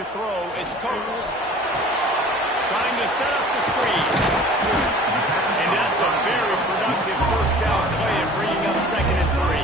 to throw. It's Coates. Trying to set up the screen. And that's a very productive first down play of bringing up 2nd and 3.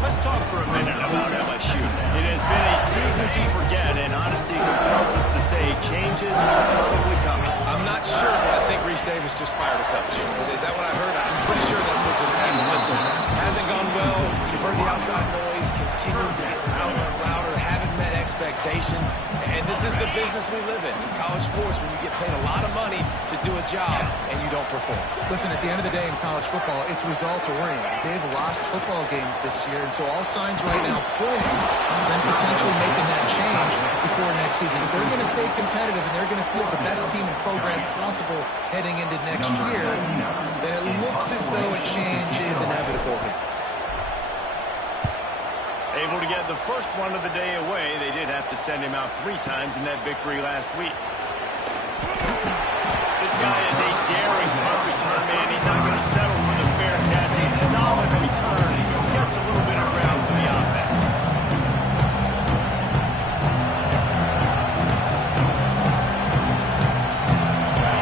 Let's talk for a minute about LSU. It has been a season to forget, and honesty compels us to say changes are probably coming. I'm not sure, but I think Reese Davis just fired a coach. Is that what I heard? I'm pretty sure that's what just happened. Listen, hasn't gone well. You've heard the outside noise, continuing to get louder and louder, haven't met expectations. And this is the business we live in college sports, when you get paid a lot of money to do a job and you don't perform. Listen, at the end of the day in college football, it's results oriented. They've lost football games this year, and so all signs right now pointing to them potentially making that change before next season. If they're going to stay competitive and they're going to field the best team and program possible heading into next year, then it looks as though a change is inevitable here. Able to get the first one of the day away. They did have to send him out 3 times in that victory last week. This guy is a daring punt return man. He's not going to settle for the fair catch. A solid return. Gets a little bit of ground for the offense.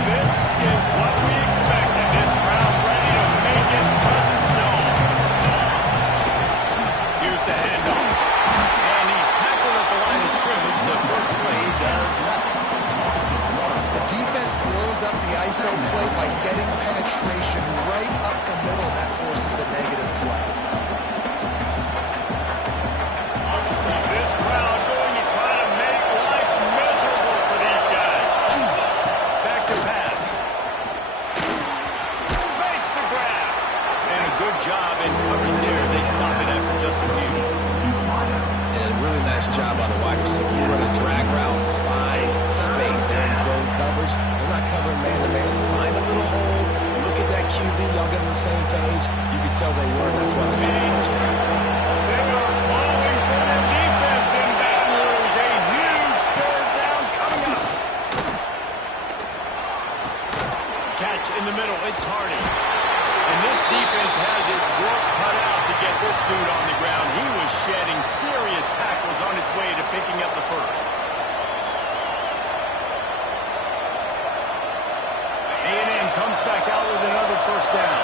This is what we expected. This crowd ready to make its presence known. Here's the handoff. And he's tackled at the line of scrimmage. The first play does nothing. The defense blows up the ISO play by getting penetration right up the middle. That forces the negative play. This crowd going to try to make life miserable for these guys. Back to pass. Makes the grab. And a good job in coverage there. They stop it after just a few. And a really nice job by the wide receiver. You run a drag route, find space there in zone coverage. They're not covering man-to-man. Find a little hole. Look at that QB. Y'all get on the same page. You can tell they were. That's why they got the first down. They are calling for their defense in Baton Rouge. A huge 3rd down coming up. Catch in the middle. It's Hardy. And this defense has its work cut out to get this dude on the ground. He was shedding serious tackles on his way to picking up the first. A&M comes back out with another first down.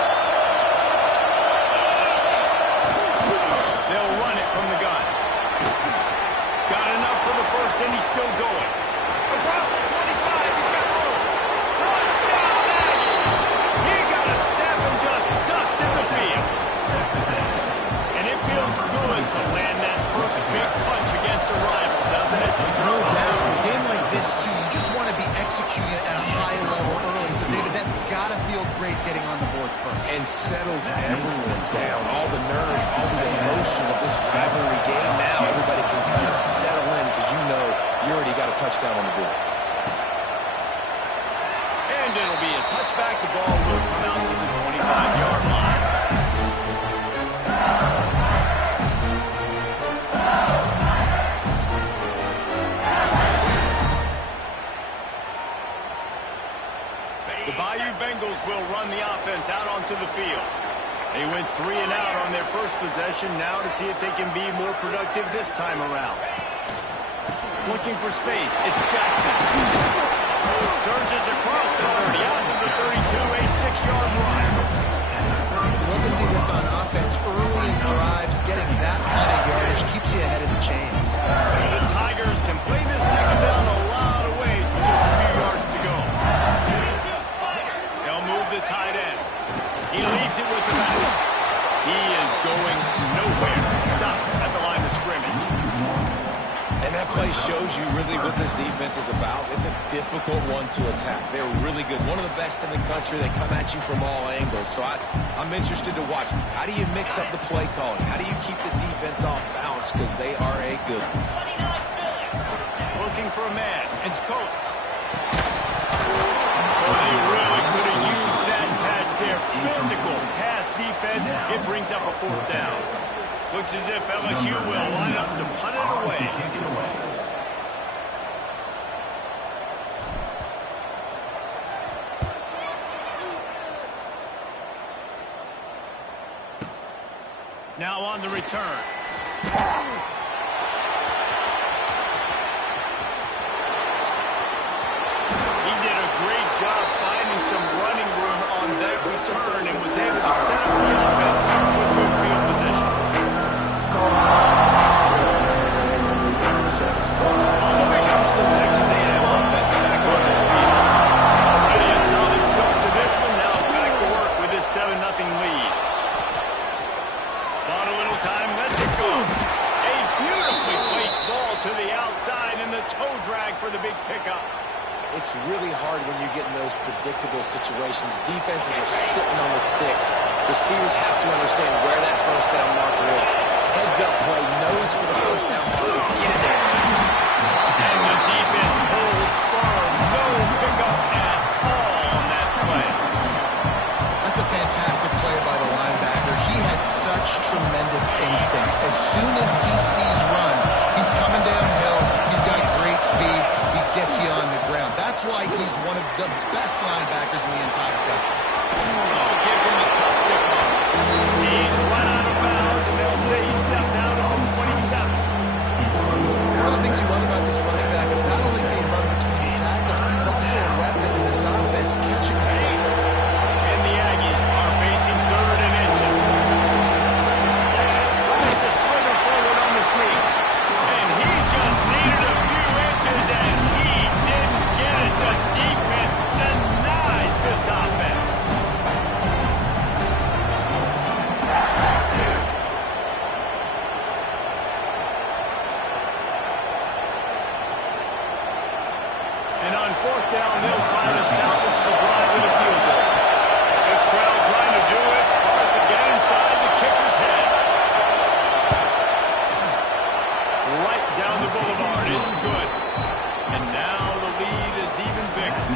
They'll run it from the gun. Got enough for the first, and he's still going. Across the 25, he's got room. Touchdown, Aggie! He got a step and just dusted the field. And it feels good to land that first big punch against a rival, doesn't it? No doubt. A game like this, too, you just want to be executing it at a high level early. So, David, that's got to feel great getting on the board first. And settles everyone down. All the nerves, all the emotion of this rivalry game. Now everybody can kind of settle in because you know you already got a touchdown on the board. And it'll be a touchback. The ball will come out to the 25-yard line. The Bayou Bengals will run the offense out onto the field. They went 3 and out on their first possession. Now to see if they can be more productive this time around. Looking for space. It's Jackson. Surges across the 30, out to the 32, a 6-yard run. Love to see this on offense. Early in drives, getting that kind of yardage keeps you ahead of the chains. The Tigers can play this second down a lot of ways with just a few yards to go. They'll move the tight end. He leaves it with the back. He is going nowhere. Stop at the line of scrimmage. And that play shows you really what this defense is about. It's a difficult one to attack. They're really good. One of the best in the country. They come at you from all angles. So I'm interested to watch. How do you mix up the play calling? How do you keep the defense off balance? Because they are a good one. Looking for a man. It's Coates. Oh, they really could have used that catch there. Physical pass defense. It brings up a 4th down. Looks as if LSU will line up to punt it away. Now on the return. The offense with good field position. So here comes the Texas A&M offense back on the field. Already a solid start to this one. Now back to work with this 7-0 lead. Bought a little time, lets it go. A beautifully placed ball to the outside and the toe drag for the big pickup. It's really hard when you get in those predictable situations. Defenses are sitting on the sticks. Receivers have to understand where that first down marker is. Heads up play, nose for the first down marker. Get it there. And the defense holds firm. No pickup at all on that play. That's a fantastic play by the linebacker. He has such tremendous instincts. As soon as he sees run, he's coming downhill. He's got great speed. He gets you on the ground. That's why he's one of the best linebackers in the entire country. Oh, gives him a tough stick on. He's run out of bounds, and they'll say he stepped out on 27. One of the things you love about this running back is not only can he run between tackles, but he's also a weapon in this offense, catching the football. And the Aggies are facing 3rd and inches. Just a swinger forward on the sneak. And he just needed a few inches, and he didn't get it. The defense denies this offense. And on 4th down, they'll try to salvage the drive with a field goal. This crowd trying to do its part to get inside the kicker's head. Right down the boulevard. It's good. And now the lead is even bigger.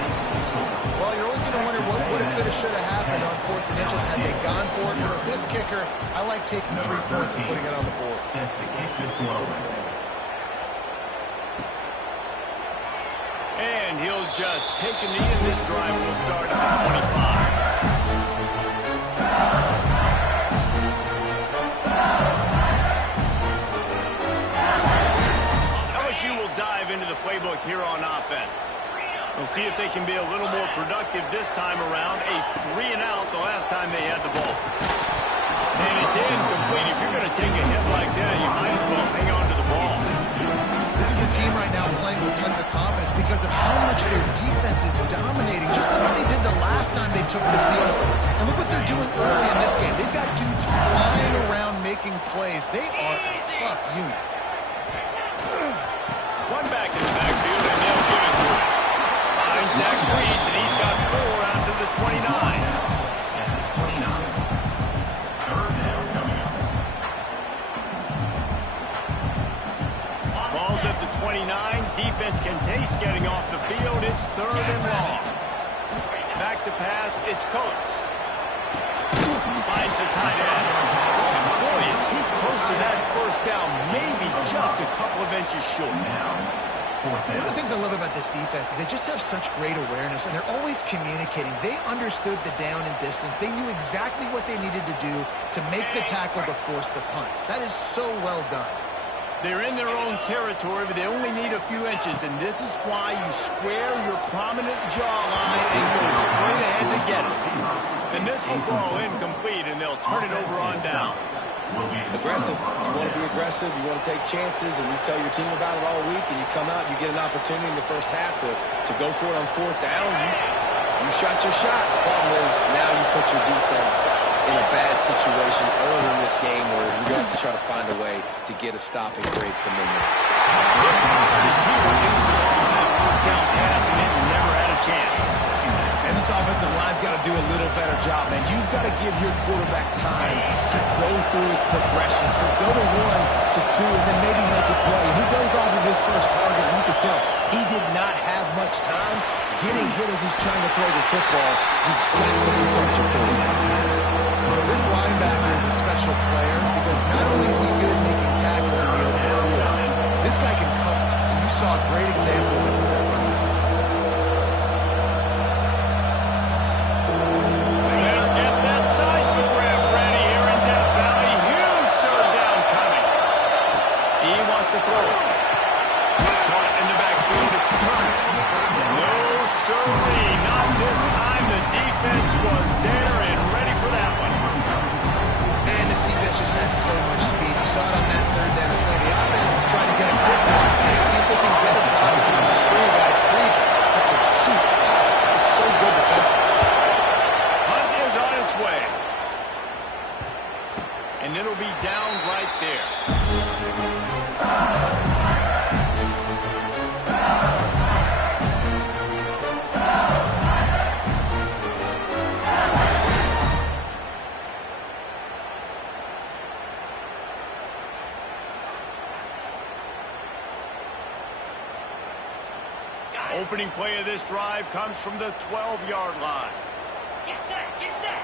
Well, you're always going to wonder what would have, could have, should have happened on 4th and inches had they gone for it. But with this kicker, I like taking 3 points and putting it on the board. Set to kick this one. And he'll just take a knee, and this drive will start at the 25. LSU will dive into the playbook here on offense. We'll see if they can be a little more productive this time around. A 3-and-out the last time they had the ball. And it's incomplete. If you're going to take a hit like that, you might as well hang on to the ball. This is a team right now playing with tons of confidence because of how much their defense is dominating. Just like what they did the last time they took the field. And look what they're doing early in this game. They've got dudes flying around making plays. They are a tough unit. One back in the backfield, and they'll give it to him. Finds Zach Brees, and he's got 4 out to the 29. At the 29. 3rd down coming up. Ball's at the 29. Defense can taste getting off the field. It's 3rd and long. Back to pass. It's Coates. Finds the tight end. Boy, is he close to that first down. Maybe just a couple of inches short. One of the things I love about this defense is they just have such great awareness, and they're always communicating. They understood the down and distance. They knew exactly what they needed to do to make the tackle to force the punt. That is so well done. They're in their own territory, but they only need a few inches, and this is why you square your prominent jawline and go straight ahead to get it. And this will fall incomplete, and they'll turn it over on downs. Aggressive. You want to be aggressive. You want to take chances, and you tell your team about it all week, and you come out and you get an opportunity in the first half to go for it on 4th down. You shot your shot. The problem is now you put your defense in a bad situation early in this game where you're going to have to try to find a way to get a stop and create some momentum. He reduced the ball on that first down pass, and it never had a chance. And this offensive line's got to do a little better job, man. You've got to give your quarterback time to go through his progressions, from go to 1 to 2, and then maybe make a play. He goes off of his first target, and you can tell he did not have much time getting hit as he's trying to throw the football. You've got to protect your quarterback. This linebacker is a special player because not only is he good making tackles in the open field, this guy can cover. And you saw a great example of it. Better get that seismograph ready here in Death Valley. Huge 3rd down coming. He wants to throw it. Caught in the backfield. It's Turner. No, sirree. Not this time. The defense was there and ready for that one. Opening play of this drive comes from the 12-yard line. Get set, get set.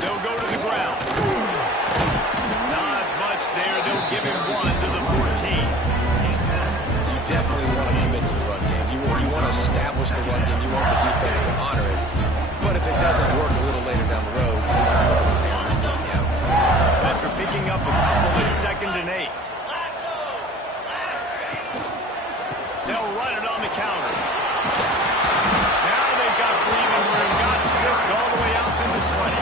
They'll go to the ground. Not much there. They'll give him 1 to the 14. You definitely want to commit to the run game. You want to establish the run game. You want the defense to honor it. But if it doesn't work a little later down the road, after picking up a couple, it's 2nd and 8. They'll run it on the counter. Now they've got breathing room. Got 6 all the way out to the 20.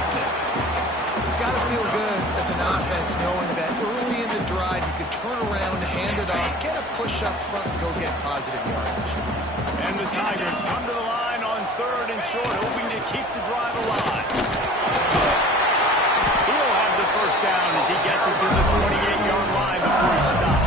It's got to feel good as an offense knowing that early in the drive you can turn around, hand it off, get a push up front, and go get positive yardage. And the Tigers come to the line on 3rd and short, hoping to keep the drive alive. He'll have the first down as he gets it to the 28-yard line before he stops.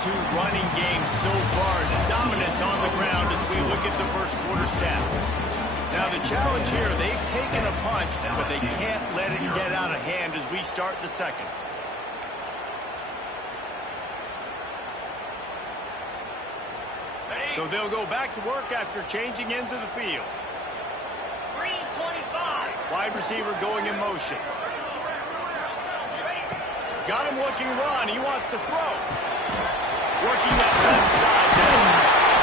Two running games so far. The dominance on the ground as we look at the first quarter stats. Now the challenge here, they've taken a punch, but they can't let it get out of hand as we start the second. So they'll go back to work after changing into the field. Green 25. Wide receiver going in motion. Got him looking run. He wants to throw. Working that left side down.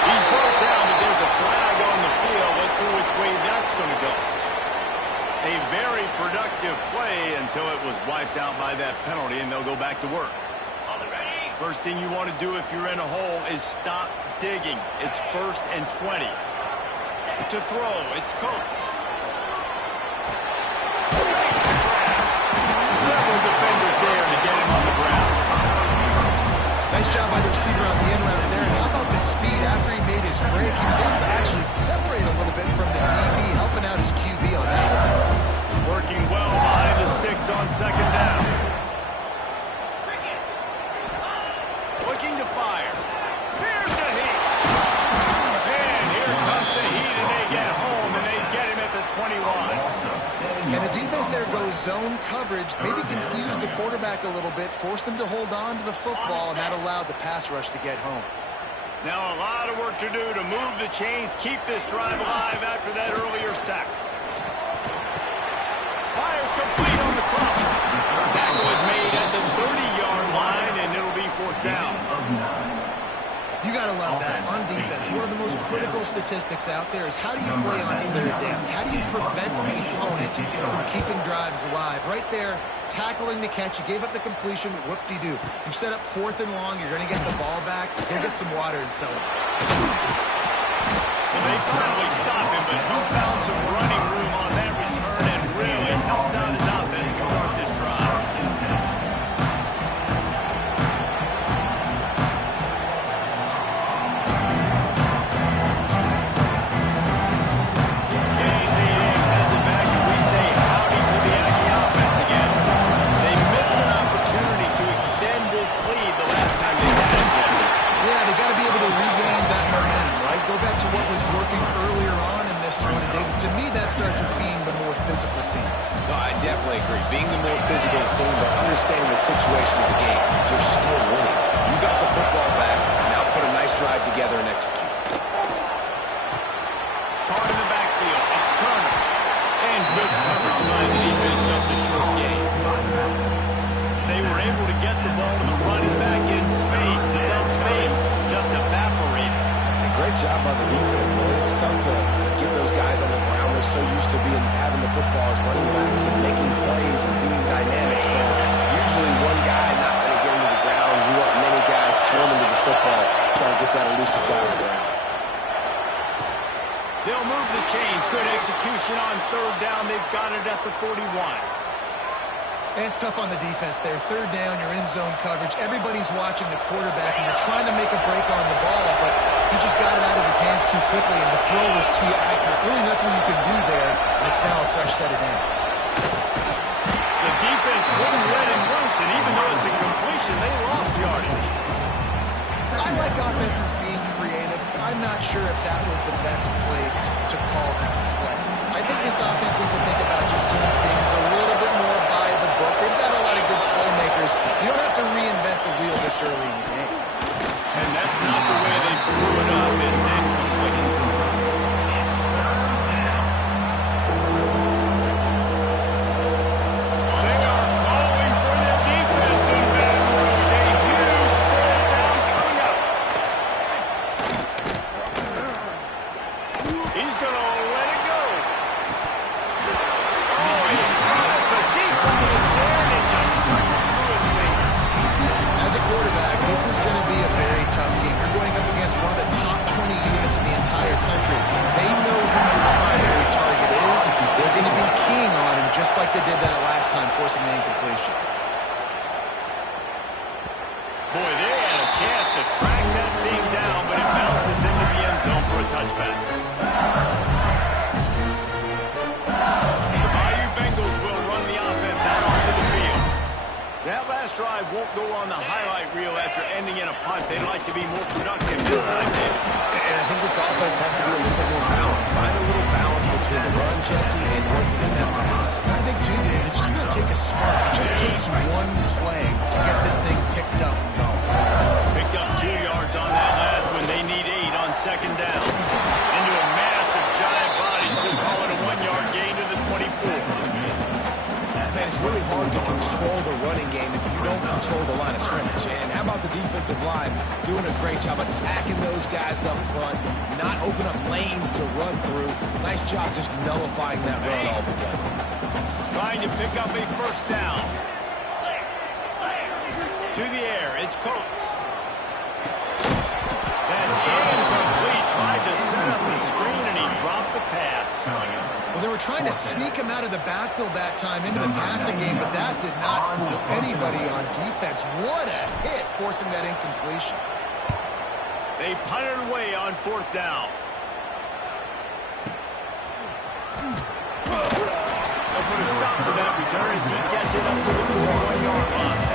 He's brought down, but there's a flag on the field. Let's see which way that's going to go. A very productive play until it was wiped out by that penalty, and they'll go back to work. First thing you want to do if you're in a hole is stop digging. It's 1st and 20. To throw, it's Coates. Several defenders there to get him on the ground. Nice job by the receiver on the end route there. And how about the speed after he made his break? He was able to actually separate a little bit from the DB, helping out his QB on that one. Working well behind the sticks on 2nd down. Looking to fire. Here's the heat. And here comes the heat, and they get home, and they get him at the 21. And the defense there goes zone coverage, maybe confused the quarterback a little bit, forced him to hold on to the football, and that allowed the pass rush to get home. Now a lot of work to do to move the chains, keep this drive alive after that earlier sack. Fires complete on the crosser. Tackle was made at the 30-yard line, and it'll be 4th down. You got to love that. On defense, one of the most critical statistics out there is how do you play on 3rd down? How do you prevent the opponent from keeping drives alive? Right there, tackling the catch. You gave up the completion. Whoop-de-doo. You've set up 4th and long. You're going to get the ball back. Go get some water and sell it. Well, they finally stop him, but he found some running room on that return and really helps out his offense to start this drive. To me, that starts with being the more physical team. No, I definitely agree. Being the more physical team, but understanding the situation of the game, you're still winning. You got the football back, and now put a nice drive together and execute. Part in the backfield, it's Turner. And good coverage by the defense, just a short game. They were able to get the ball to the running back in space, but that space just evaporated. And a great job by the defense, man. It's tough to get those guys on the ground. They're so used to having the football as running backs and making plays and being dynamic. So usually one guy not going to get into the ground. You want many guys swarming to the football, trying to get that elusive guy on the ground. They'll move the chains. Good execution on 3rd down. They've got it at the 41. And it's tough on the defense there. 3rd down, you're in zone coverage. Everybody's watching the quarterback, and you're trying to make a break on the ball, but he just got it out of his hands too quickly, and the throw was too accurate. Really nothing you can do there, and it's now a fresh set of downs. The defense wouldn't let him loose, and even though it's a completion, they lost yardage. I like offenses being creative. I'm not sure if that was the best place to call that play. I think this offense needs to think about just doing things a little bit more by the book. They've got a lot of good playmakers. You don't have to reinvent the wheel this early in the game. And that's not the way they drew it up. It's incomplete. They are calling for their defense in Baton Rouge. A huge third down coming up. He's going to let it go. Oh, he's got it. The deep ball is there, and it just trickled through his fingers. As a quarterback, this is going to be a very tough game. You're going up against one of the top 20 units in the entire country. They know who your primary target is. They're going to be keying on him just like they did that last time, forcing the incompletion. Boy, they had a chance to track that thing down, but it bounces into the end zone for a touchback. The Bayou Bengals will run the offense out onto the field. That last drive won't go on the highlight reel after ending in a punt. They'd like to be more productive this time, David. And I think this offense has to be a little bit more balanced. Find a little balance between the run, Jesse, and working in that pass. I think, too, Dave, it's just going to take a spark. It just takes one play to get this thing picked up and going. Picked up 2 yards on that last one. They need 8 on second down. Into a mass of giant bodies. We'll call it a 1-yard gain to the 24. Man, it's really hard to control the running game if you don't control the line of scrimmage. And how about the defensive line doing a great job attacking those guys up front, not open up lanes to run through. Nice job just nullifying that run altogether. Trying to pick up a first down. To the air, it's Coates. That's incomplete. Tried to set up the screen, and he dropped the pass. Well, they were trying to sneak him out of the backfield that time into the passing game, but that did not fool anybody on defense. What a hit, forcing that incompletion. They punted away on 4th down. They'll put a stop to that return as he gets it up to the 4-1-yard line.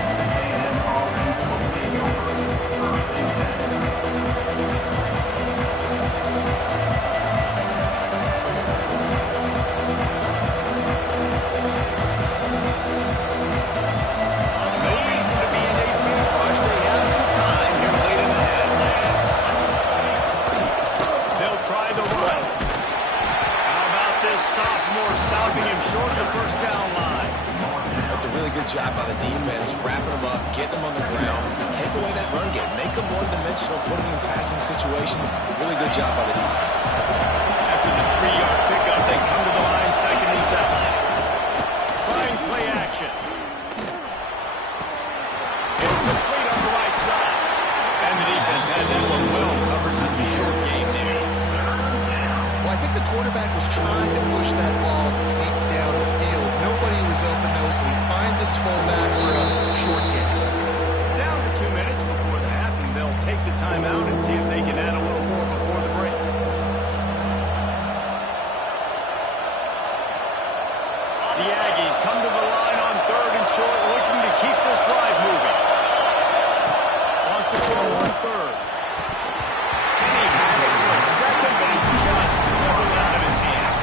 Stopping him short of the first down line. That's a really good job by the defense, wrapping them up, getting them on the ground, take away that run game, make them one-dimensional, put them in passing situations. Really good job by the defense. After the 3-yard pickup, they come to the line, 2nd and 7. Trying play action. It's complete on the right side. And the defense had that one well covered, just a short game there. Well, I think the quarterback was trying to push that ball deep down the field. Nobody was open, though, so he finds his fullback for a short gain. Down to 2 minutes before the half, and they'll take the timeout and see if they can add a little more before the break. The Aggies come to the line on 3rd and short, looking to keep this drive moving. Wants to throw on 3rd. And he had it for a second, but he just dribbled out of his hands.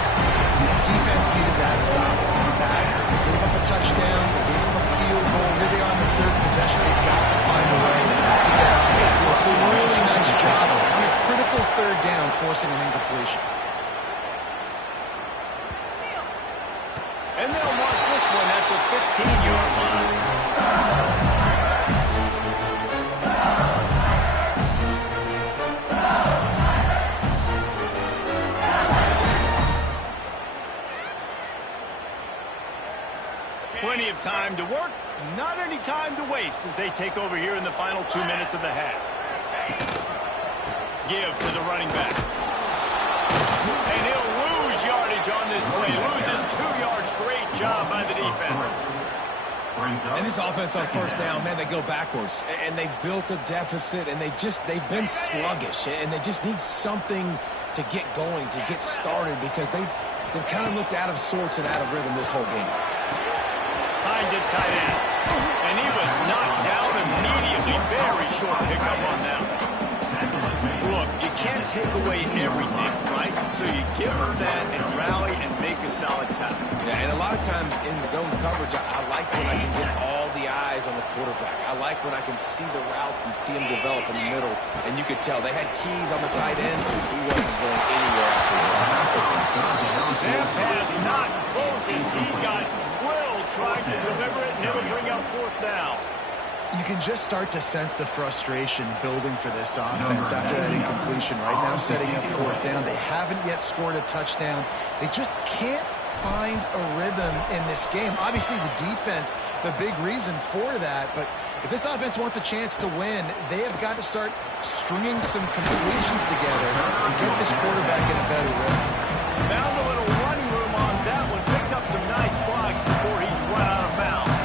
Defense needed that stop. Back. They gave up a touchdown. They gave him a field goal. Here they are on the 3rd possession. They've got to find a way to get off the field. It's a really nice job on a critical 3rd down, forcing an incompletion. And they'll mark this one at the 15-yard line. Plenty of time to work, not any time to waste as they take over here in the final 2 minutes of the half. Give to the running back. And he'll lose yardage on this play. Loses 2 yards. Great job by the defense. And this offense on 1st down, man, they go backwards. And they built a deficit, and they've been sluggish. And they just need something to get going, to get started, because they've kind of looked out of sorts and out of rhythm this whole game. Finds his tight end. And he was knocked down immediately. Very short pickup on that. Look, you can't take away everything, right? So you give them that and rally and make a solid tackle. Yeah, and a lot of times in zone coverage, I like when I can get all the eyes on the quarterback. I like when I can see the routes and see them develop in the middle. And you could tell they had keys on the tight end. He wasn't going anywhere after that. That pass not close as he got drilled trying to deliver it, and it'll bring up fourth down. You can just start to sense the frustration building for this offense after that incompletion. Right now, setting up fourth down. They haven't yet scored a touchdown. They just can't find a rhythm in this game. Obviously, the defense, the big reason for that. But if this offense wants a chance to win, they have got to start stringing some completions together and get this quarterback in a better rhythm. Found a little running room on that one. Picked up some nice blocks before he's run out of bounds.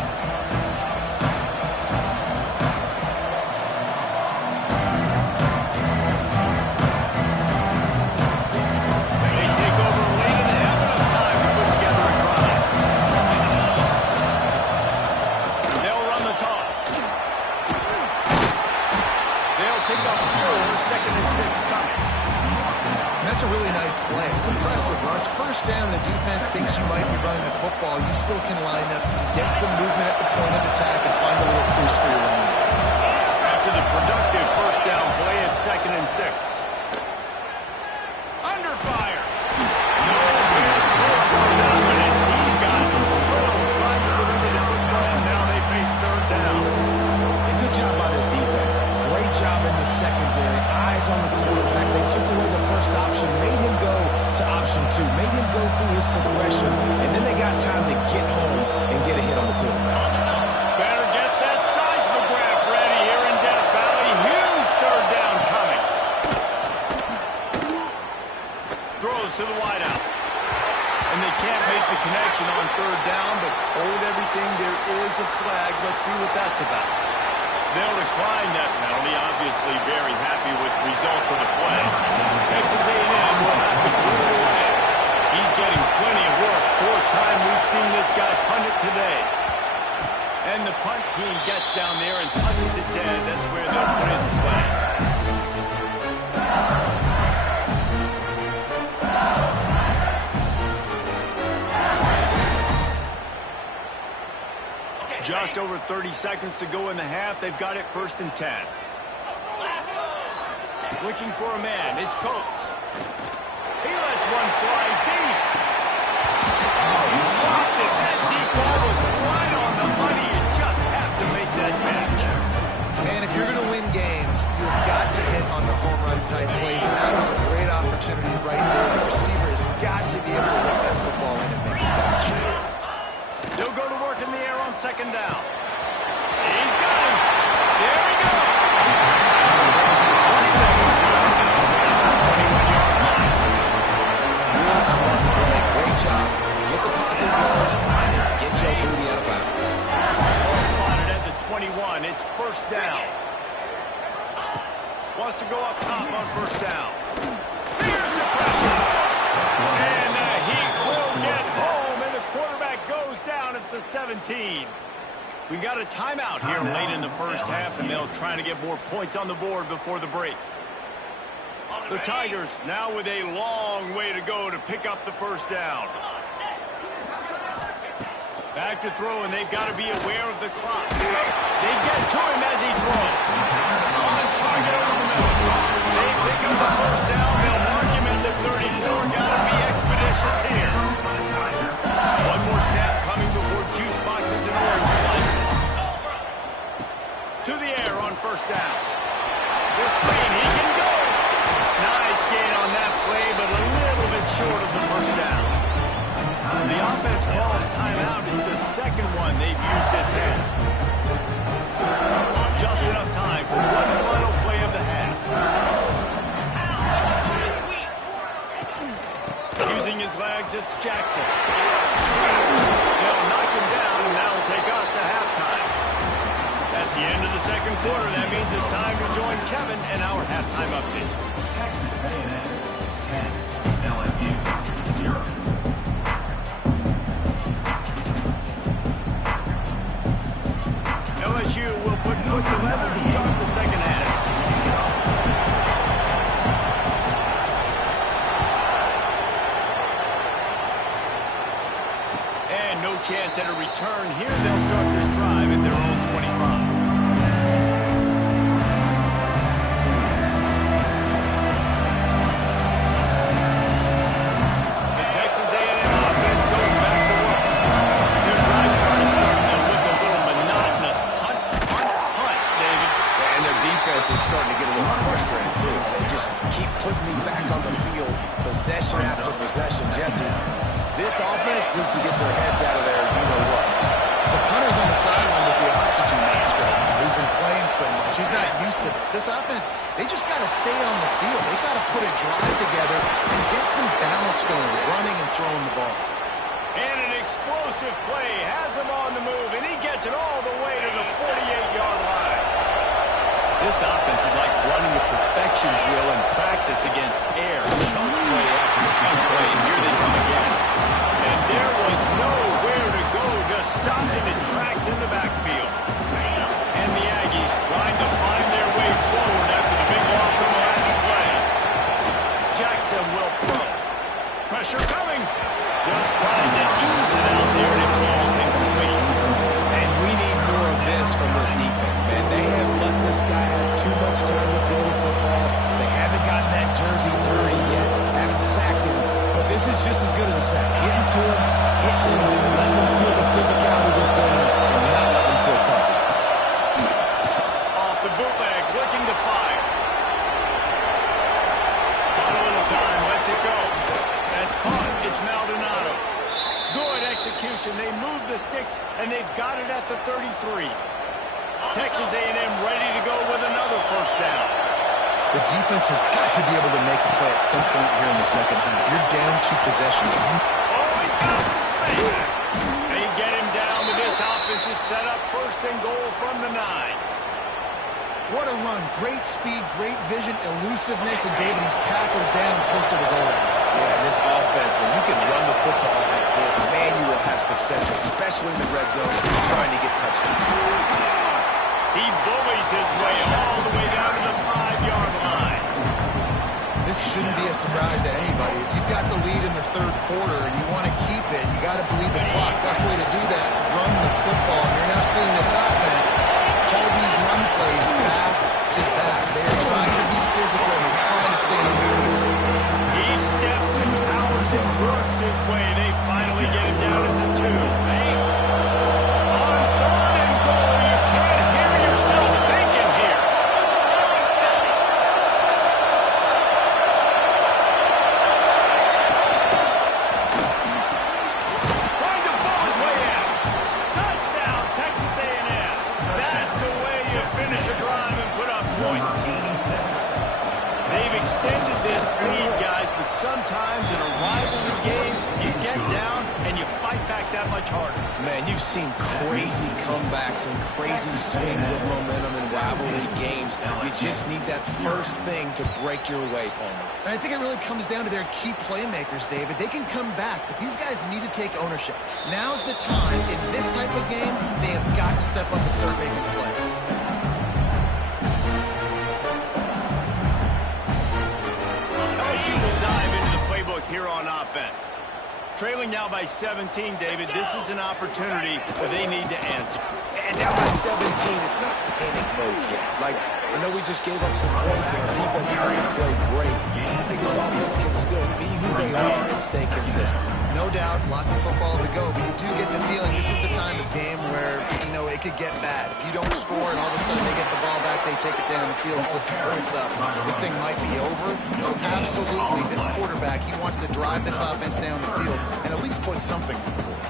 That's a really nice play. It's impressive. When it's first down, the defense thinks you might be running the football. You still can line up, get some movement at the point of attack, and find a little crease for your running back. After the productive first down play, it's 2nd and 6. Under fire. No, very close on that one as he got drilled trying to deliver the football. Now they face 3rd down. A good job by this defense. Great job in the secondary. Eyes on the quarterback. They took away the first option, made him go to option 2, made him go through his progression, and then they got time to get home and get a hit on the quarterback. Better get that seismograph ready here in Death Valley. Huge 3rd down coming. Throws to the wideout. And they can't make the connection on 3rd down, but hold everything. There is a flag. Let's see what that's about. They'll decline that penalty, obviously very happy with the results of the play. Texas A&M will have to put it away. He's getting plenty of work. 4th time we've seen this guy punt it today. And the punt team gets down there and touches it dead. That's where they'll put it in play. Just over 30 seconds to go in the half. They've got it 1st and 10. Looking for a man. It's Coates. He lets one fly deep. Oh, he dropped it. That deep ball was right on the money. You just have to make that catch. Man, if you're going to win games, you've got to hit on the home run type plays. And that was a great opportunity right there. The receiver has got to be able to whip that football in and make the catch. They'll go to work in the air on 2nd down. He's got him. There he goes. Really smart play. Great job. Get the positive yards and then get your booty out of bounds. Ball spotted at the 21. It's 1st down. Wants to go up top on 1st down. Here's the pressure. And the Heat will get home, and the quarterback goes down at the 17. We got a timeout here late in the first half, and they'll try to get more points on the board before the break. The Tigers now with a long way to go to pick up the 1st down. Back to throw, and they've got to be aware of the clock. They get to him as he throws. On target over the middle. They pick up the 1st down. They'll mark him at the 34. Got to be expeditious here. One more snap coming before juice boxes and orange slices. To the air on 1st down. The screen, he can go. Nice gain on that play, but a little bit short of the 1st down. The offense calls timeout. It's the 2nd one they've used this half. Just enough time for one final play of the half. Using his legs, it's Jackson. They'll knock him down, and that'll take us to halftime. That's the end of the 2nd quarter. That means it's time to join Kevin and our halftime update. Texas A&M 10, LSU 0. LSU will put foot to leather to start the 2nd half. no chance at a return here. They'll start this drive at their own 25. The Texas A&M offense goes back to work. Their drive chart is starting to look a little monotonous. Punt, David. And their defense is starting to get a little frustrated, too. They just keep putting me back on the field, possession after possession. Jesse, this offense needs to get their heads out of there, you-know-what. The punter's on the sideline with the oxygen mask right now. He's been playing so much. He's not used to this. This offense, they just got to stay on the field. They got to put a drive together and get some balance going, running and throwing the ball. And an explosive play has him on the move, and he gets it all the way to the 48-yard line. This offense is like running a perfection drill in practice against air. Chunk play after chunk play, and here they come again. And there was nowhere to go, just stopped in his tracks in the backfield. And the Aggies trying to find their way forward after the big loss on the last play. Jackson will throw. Pressure coming. Just trying to ease it out there, and it falls incomplete. And we need more of this from this defense, man. They have let this guy have too much time to throw the football. They haven't gotten that jersey dirty yet, haven't sacked him. But this is just as good as a sack. Getting to him, hitting him, letting him feel the physicality of this game, and not letting him feel comfortable. Off the bootleg, looking to fire. Not a little time, lets it go. That's caught. It's Maldonado. Good execution. They move the sticks, and they've got it at the 33. Texas A&M ready to go with another first down. The defense has got to be able to make a play at some point here in the second half. You're down 2 possessions. Oh, he's got some space. They get him down, but this offense is set up first and goal from the 9. What a run. Great speed, great vision, elusiveness, and David, he's tackled down close to the goal line. Yeah, this offense, when you can run the football like this, man, you will have success, especially in the red zone, trying to get touchdowns. He bullies his way all the way down to the 5-yard line. This shouldn't be a surprise to anybody. If you've got the lead in the third quarter and you want to keep it, you got to bleed the clock. Best way to do that, run the football. And you're now seeing this offense call these run plays back to back. They are trying to be physical and they're trying to stay on the field. He steps and powers and works his way. They finally get him down at the 2. On 3rd and goal, you can't hear yourself thinking here. Trying to pull his way out. Touchdown, Texas A&M. That's the way you finish a drive and put up points. They've extended this lead, guys, but sometimes in a rivalry game, you get down and you fight back that much harder. Man, you've seen crazy comebacks and crazy swings of momentum in rivalry games. You just need that first thing to break your way, Palmer. And I think it really comes down to their key playmakers, David. They can come back, but these guys need to take ownership. Now's the time. In this type of game, they have got to step up and start making plays. LSU will dive into the playbook here on offense. Trailing now by 17, David, this is an opportunity that they need to answer. And down by 17, it's not panic mode yet. Like, I know we just gave up some points and our defense hasn't played great. I think this offense can still be who they are and stay consistent. No doubt, lots of football to go, but you do get the feeling this is the time of game where, you know, it could get bad. If you don't score and all of a sudden they get the ball back, they take it down the field and put some points up, this thing might be over. So absolutely, this quarterback, he wants to drive this offense down the field and at least put something on the board.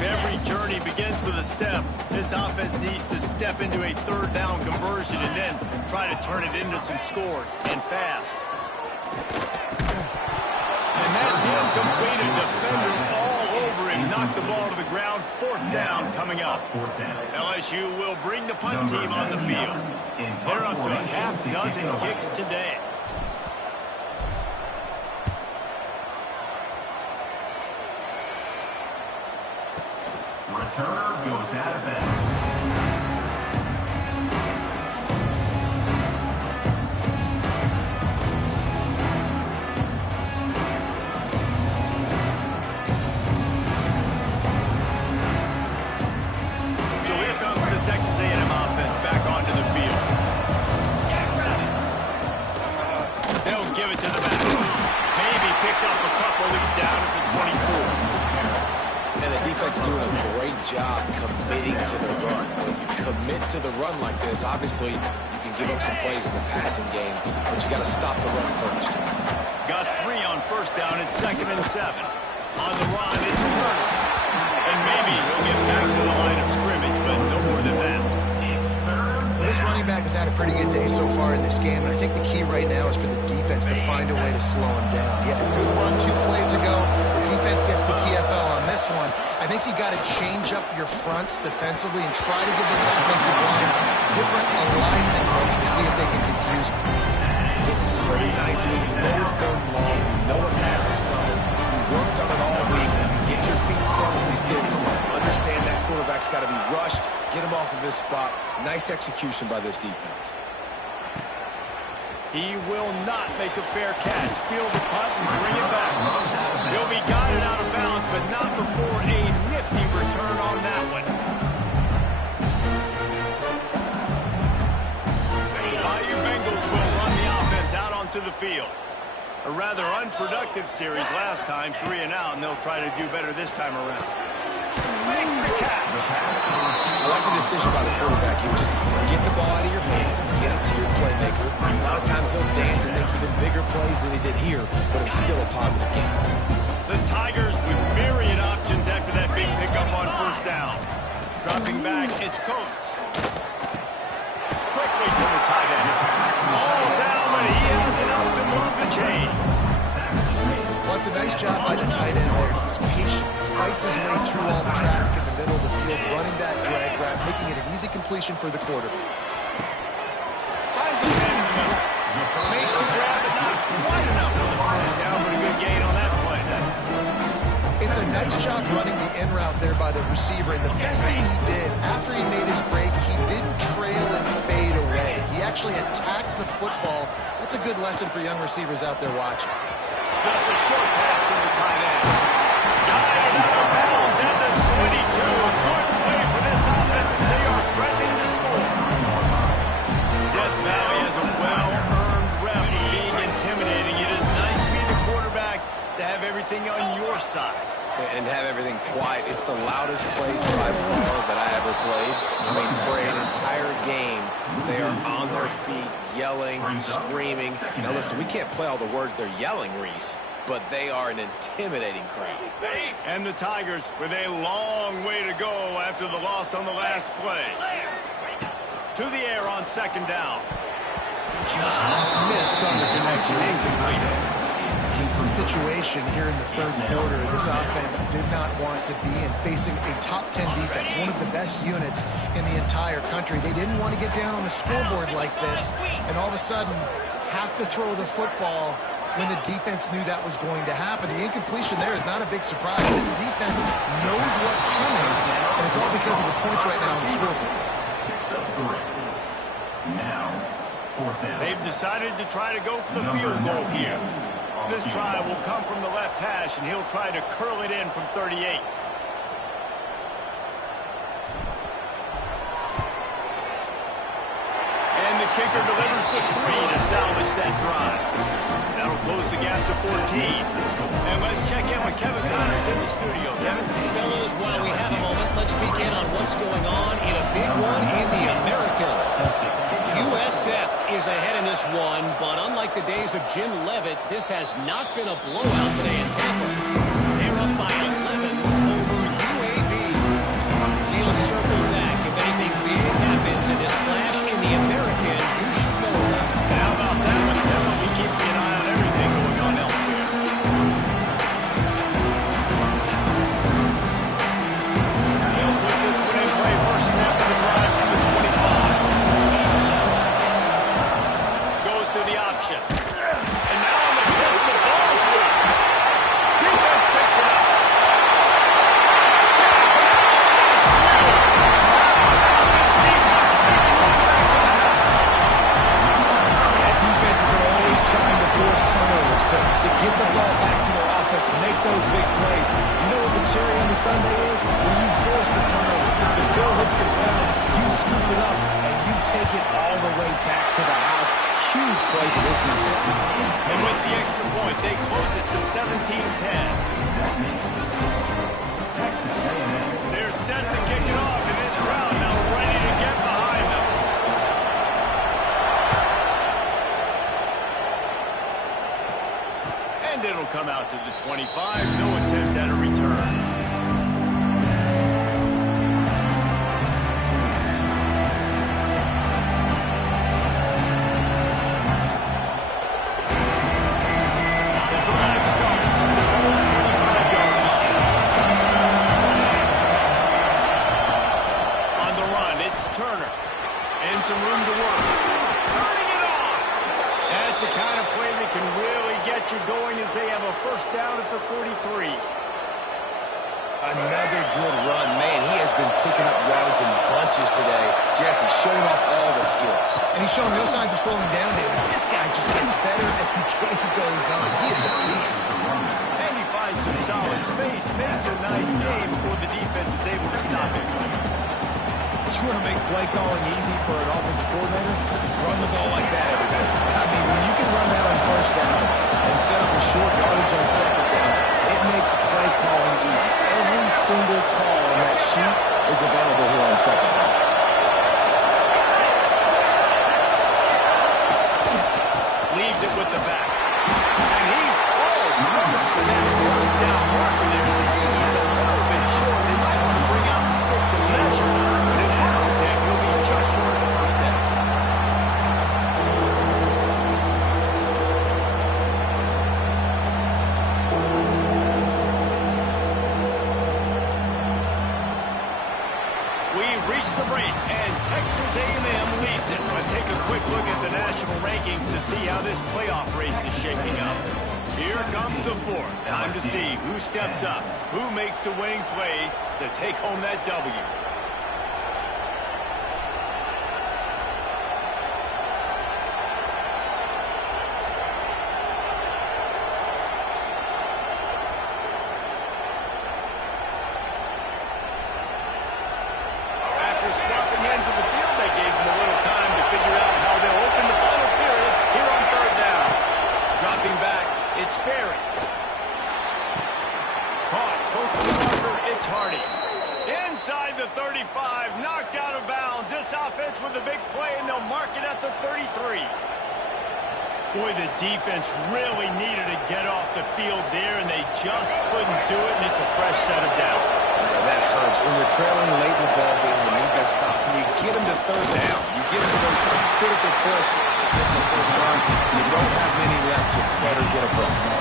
Every journey begins with a step. This offense needs to step into a 3rd down conversion and then try to turn it into some scores, and fast. And that's incomplete. A defender all over him. Knocked the ball to the ground. 4th down coming up. LSU will bring the punt team on the field. They're up to a half-dozen kicks today. Returner goes out of bounds. picked up a couple. He's down at the 24. And the defense is doing a great job committing to the run. When you commit to the run like this, obviously you can give up some plays in the passing game, but you got to stop the run first. Got 3 on first down at 2nd and 7. On the run, it's Turner. And maybe he'll get back to the line of scrimmage, but no more than that. This running back has had a pretty good day so far in this game, and I think the key right now is for the defense to find a way to slow him down. He had a good run 2 plays ago. The defense gets the TFL on this one. I think you got to change up your fronts defensively and try to give this offensive line different alignment looks to see if they can confuse him. It's so nice when you know it's third and long, you know a pass is coming, you worked on it all week, get your feet set with the sticks, understand that quarterback's got to be rushed, get him off of his spot. Nice execution by this defense. He will not make a fair catch. Field the punt and bring it back. He'll be guided out of bounds, but not before a nifty return on that one. The Bayou Bengals will run the offense out onto the field. A rather unproductive series last time, 3 and out, and they'll try to do better this time around. Makes the catch. I like the decision by the quarterback here. Just get the ball out of your hands, get it to your playmaker. A lot of times he'll dance and make even bigger plays than he did here, but it was still a positive game. The Tigers with myriad options after that big pickup on first down. Dropping back, it's Coates. Quickly to the tight end. All down, but he has enough to move the chains. Well, it's a nice job by the tight end there. He's patient, fights his way through all the traffic in the middle of the field, running that drag route, making it an easy completion for the quarterback. Finds his man in the middle. Makes the grab, but not quite enough for the first down, but a good gain on that play. It's a nice job running the in route there by the receiver, and the best thing he did after he made his break, he didn't trail and fade away. He actually attacked the football. That's a good lesson for young receivers out there watching. Just a short pass to the tight end. Guided out of bounds at the 22. A good play for this offense as they are threatening to score. Death Valley has a well-earned rep of being intimidating. It is nice to be the quarterback to have everything on your side. And have everything quiet. It's the loudest place by far that I ever played. I mean, for an entire game, they are on their feet, yelling, screaming. Now listen, we can't play all the words they're yelling, Reese, but they are an intimidating crowd. And the Tigers with a long way to go after the loss on the last play. To the air on second down. Just missed on the connection. Incomplete. This is a situation here in the third quarter this offense did not want to be in, facing a top 10 defense, one of the best units in the entire country. They didn't want to get down on the scoreboard like this and all of a sudden have to throw the football when the defense knew that was going to happen. The incompletion there is not a big surprise. This defense knows what's coming, and it's all because of the points right now on the scoreboard. They've decided to try to go for the field goal here. This try will come from the left hash, and he'll try to curl it in from 38. And the kicker delivers the 3 to salvage that drive. That'll close the gap to 14. And let's check in with Kevin Connors in the studio. Kevin? Fellas, while we have a moment, let's peek in on what's going on in a big one in the American. USF is ahead in this one, but unlike the days of Jim Leavitt, this has not been a blowout today in Tampa. They're up by 11 over UAB. We'll circle back. If anything big happens in this clash in the American, you should know about it. How about that one, Kevin? We'll be keeping an eye on everything going on elsewhere. They'll put this one in play. First snap of the drive from the 25. To the option. And now on the pitch, the ball's loose. Defense picks it up. This defense taking one back to the house. Yeah, defenses are always trying to force turnovers to get the ball back to their offense, make those big plays. You know what the cherry on the sundae is? When you force the turnover, the ball hits the ground, you scoop it up, and you take it all the way back to the house. Huge play for this defense. And with the extra point, they close it to Texas A&M. They're set to kick it off, and this crowd now ready to get behind them. And it'll come out to the 25. No attempt at a return. Some room to work. Turning it on. That's the kind of play that can really get you going as they have a first down at the 43. Another good run. Man, he has been picking up yards in bunches today. Jesse showing off all the skills. And he's showing no signs of slowing down, David. This guy just gets better as the game goes on. He is a beast. And he finds some solid space. Makes a nice game before the defense is able to stop it. You want to make play calling easy for an offensive coordinator? Run the ball like that, everybody. I mean, when you can run that on first down and set up a short yardage on second down, it makes play calling easy. Every single call on that sheet is available here on second down. Leaves it with the back. And he's almost to that first down marker there. Saying he's a little bit short. They might want to bring out the sticks and measure. He'll be just short of the first down. We've reached the break, and Texas A&M leads it. Let's take a quick look at the national rankings to see how this playoff race is shaping up. Here comes the fourth. Time to see who steps up, who makes the winning plays to take home that W. Inside the 35, knocked out of bounds. This offense with a big play, and they'll mark it at the 33. Boy, the defense really needed to get off the field there, and they just couldn't do it, and it's a fresh set of downs. Man, that hurts. When you're trailing late in the ball game, you need those stops, and you get them to third down. You get them to those critical points. Get the first down. You don't have many left. You better get aggressive.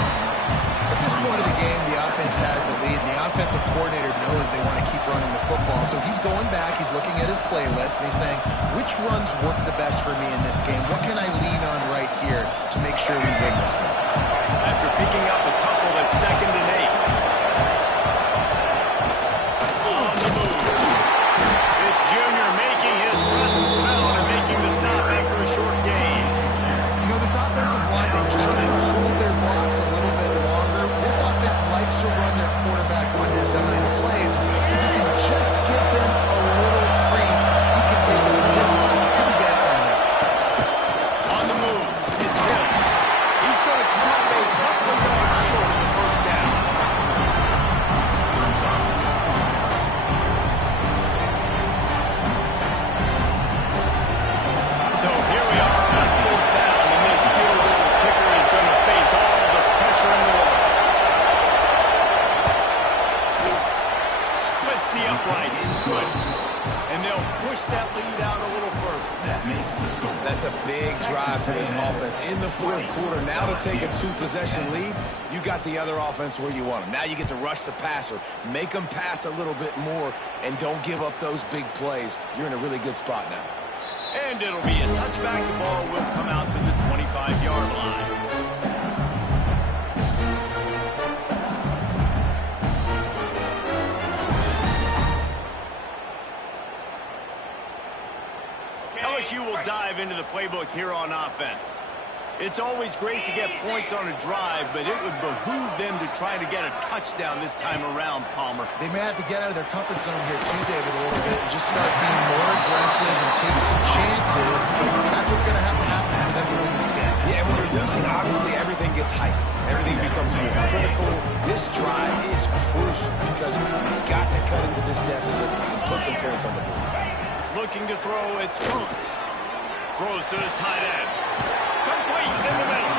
At this point of the game, the offense has the lead, and the offensive coordinator knows they want to keep running the football. So he's going back, he's looking at his playlist, and he's saying, which runs work the best for me in this game? What can I lean on right here to make sure we win this one? After picking up a couple at 2nd and 8. On the move. This junior making his presence felt and making the stop after a short gain. You know, this offensive line, they just kind of hold their blocks a little bit longer. This offense likes to run their quarterback run design plays. If you can just give them a little crease, he can take them the distance, but he couldn't get it on there. On the move, it's him. He's going to come up a couple of yards short of the first down. So here we are on 4th down, and this field goal kicker is going to face all the pressure in the world. Splits the uprights. Good. And they'll push that lead out a little further. That makes the score. That's a big drive for this offense in the fourth quarter. Now to take a 2-possession lead, you got the other offense where you want them. Now you get to rush the passer, make them pass a little bit more, and don't give up those big plays. You're in a really good spot now. And it'll be a touchback. The ball will come out to the 25-yard line. LSU will dive into the playbook here on offense. It's always great to get points on a drive, but it would behoove them to try to get a touchdown this time around, Palmer. They may have to get out of their comfort zone here too, David, a little bit, and just start being more aggressive and take some chances. That's what's going to happen for them to win this game. Yeah, when you're losing, obviously everything gets hyped. everything becomes more critical. This drive is crucial because you've got to cut into this deficit and put some points on the board. Looking to throw, it's Cooks. Throws to the tight end. Complete in the middle.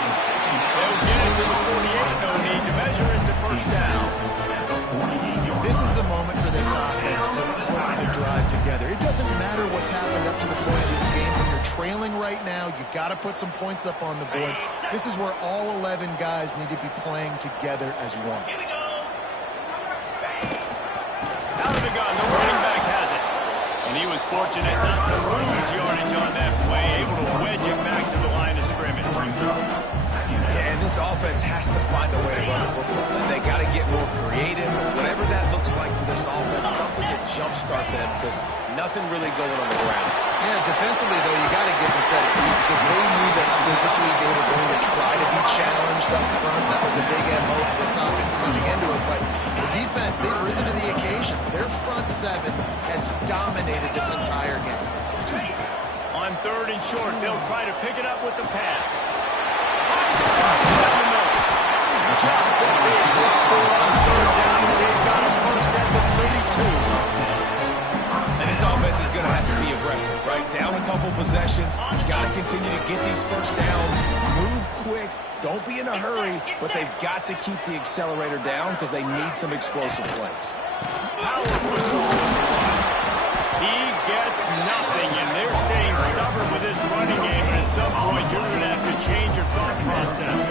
They'll get it to the 48. No need to measure. It's a first down. This is the moment for this offense to put a drive together. It doesn't matter what's happened up to the point of this game. When you're trailing right now, you've got to put some points up on the board. This is where all 11 guys need to be playing together as one. Here we go. Out of the gun, the running back has it. And he was fortunate not to lose yardage on that play, able to wedge it back to the line of scrimmage. Yeah, and this offense has to find a way to run the football. And they got to get more creative, whatever that looks like for this offense, something to jumpstart them because nothing really going on the ground. Yeah, defensively, though, you got to give them credit, too, because they knew that physically they were going to try to be challenged up front. That was a big MO for this offense coming into it. But the defense, they've risen to the occasion. Their front seven has dominated this entire game. On 3rd and short, they'll try to pick it up with the pass. Down the middle. Just what they look for on 3rd down as they've got a first at the 32. And this offense is going to have to be aggressive, right? Down a couple possessions. You got to continue to get these first downs. Move quick. Don't be in a hurry, but they've got to keep the accelerator down because they need some explosive plays. Power football. He gets nothing, and they're staying stubborn with this running game. And at some point, you're going to have to change your thought process.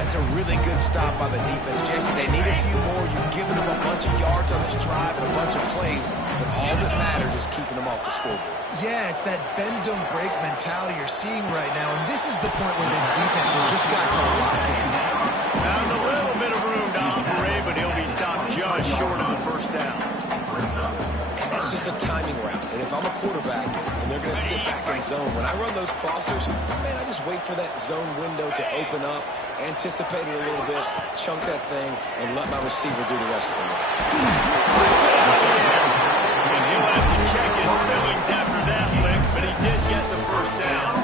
That's a really good stop by the defense. Jason, they need a few more. You've given them a bunch of yards on this drive and a bunch of plays, but all that matters is keeping them off the scoreboard. Yeah, it's that bend, don't break mentality you're seeing right now, and this is the point where this defense has just got to lock in. Found a little bit of room to operate, but he'll be stopped just short of the first down. And that's just a timing route. And if I'm a quarterback and they're going to sit back in zone, when I run those crossers, man, I just wait for that zone window to open up, anticipate it a little bit, chunk that thing, and let my receiver do the rest of the work. Puts it out there. And he'll have to check his feelings after that lick, but he did get the first down.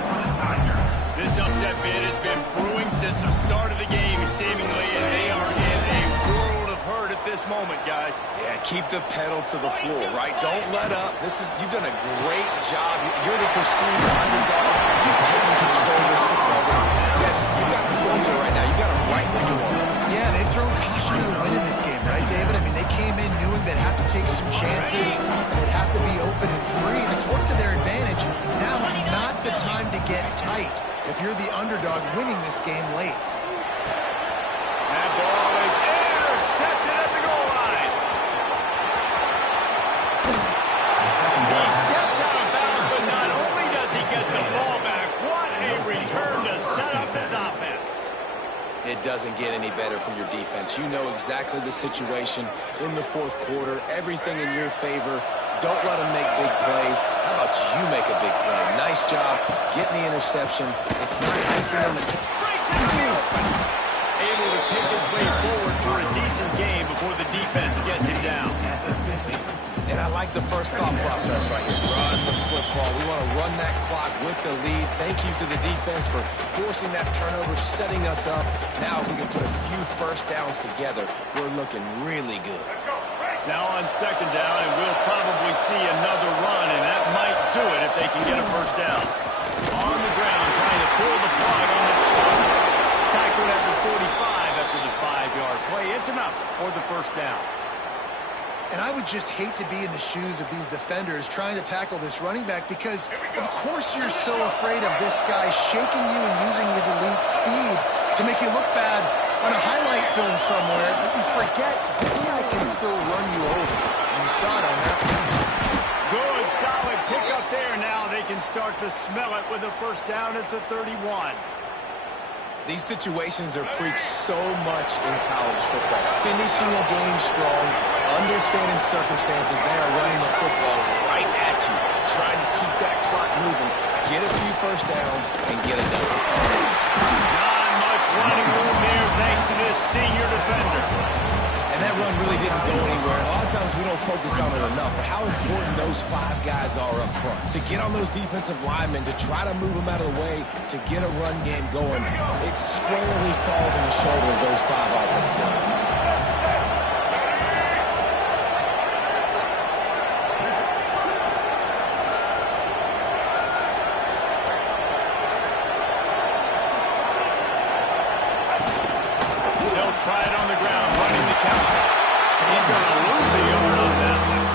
This upset bid has been brewing since the start of the game, seemingly, and they are in a world of hurt at this moment, guys. Yeah, keep the pedal to the floor, right? Don't let up. You've done a great job. You're the perceived underdog. You've taken control of this football game. Jesse, you got the formula right now. You got them right where you want. Yeah, they've thrown caution to the wind in this game, right, David? I mean, they came in knowing they'd have to take some chances, and they'd have to be open and free, and it's worked to their advantage. Now is not the time to get tight if you're the underdog winning this game late. That ball is intercepted at the goal line. He steps out of bounds, but not only does he get the ball back, what a return to set up his offense. It doesn't get any better from your defense. You know exactly the situation in the fourth quarter. Everything in your favor. Don't let them make big plays. How about you make a big play? Nice job getting the interception. It's not icing on the cake. Breaks out in the open. Able to pick his way forward for a decent game before the defense gets him down. And I like the first thought process right here. Run the football. We want to run that clock with the lead. Thank you to the defense for forcing that turnover, setting us up. Now if we can put a few first downs together, we're looking really good. Now on 2nd down, and we'll probably see another run, and that might do it if they can get a first down. On the ground, trying to pull the plug on this clock. Tackled at the 45 after the 5-yard play. It's enough for the first down. And I would just hate to be in the shoes of these defenders trying to tackle this running back because, of course, you're so afraid of this guy shaking you and using his elite speed to make you look bad on a highlight film somewhere. But you forget this guy can still run you over. And you saw it on that one. Good, solid pickup there. Now they can start to smell it with a first down at the 31. These situations are preached so much in college football. Finishing a game strong, understanding circumstances. They are running the football right at you, trying to keep that clock moving, get a few first downs, and get it done. Not much running room there thanks to this senior defender. And that run run really didn't go anywhere. A lot of times we don't focus on it enough, but how important those 5 guys are up front. To get on those defensive linemen, to try to move them out of the way, to get a run game going, it squarely falls on the shoulder of those 5 offensive linemen. Try it on the ground, running the counter. He's going to lose a yard on that one.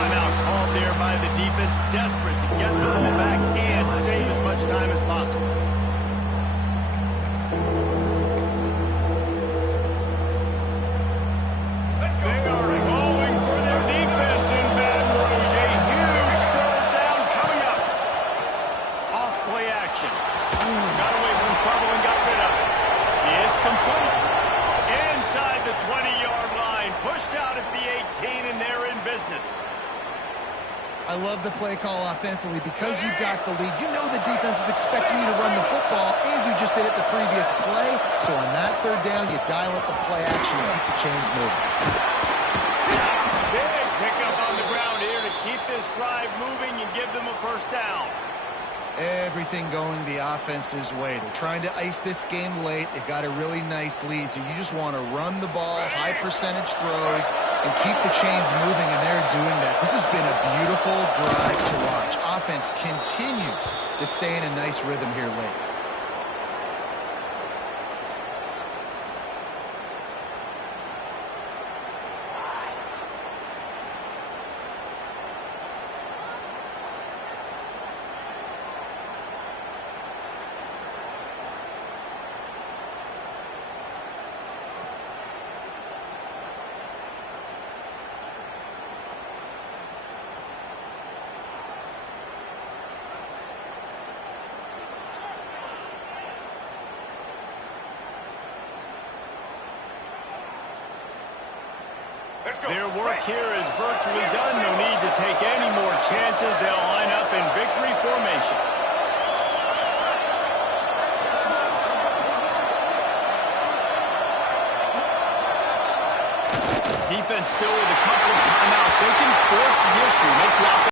Timeout called there by the defense, desperate to get the ball back and save as much time as possible. They are calling for their defense in Baton Rouge. A huge third down coming up. Off play action. Got away from trouble and got rid of it. It's complete. Inside the 20-yard line. Pushed out at the 18, and they're in business. I love the play call offensively because you've got the lead. You know the defense is expecting you to run the football, and you just did it the previous play. So on that third down, you dial up the play action and keep the chains moving. Big pickup on the ground here to keep this drive moving and give them a first down. Everything going the offense's way. They're trying to ice this game late. They've got a really nice lead, so you just want to run the ball, high percentage throws, and keep the chains moving, and they're doing that. This has been a beautiful drive to watch. Offense continues to stay in a nice rhythm here late. Their work here is virtually done. No need to take any more chances. They'll line up in victory formation. Defense still with a couple of timeouts.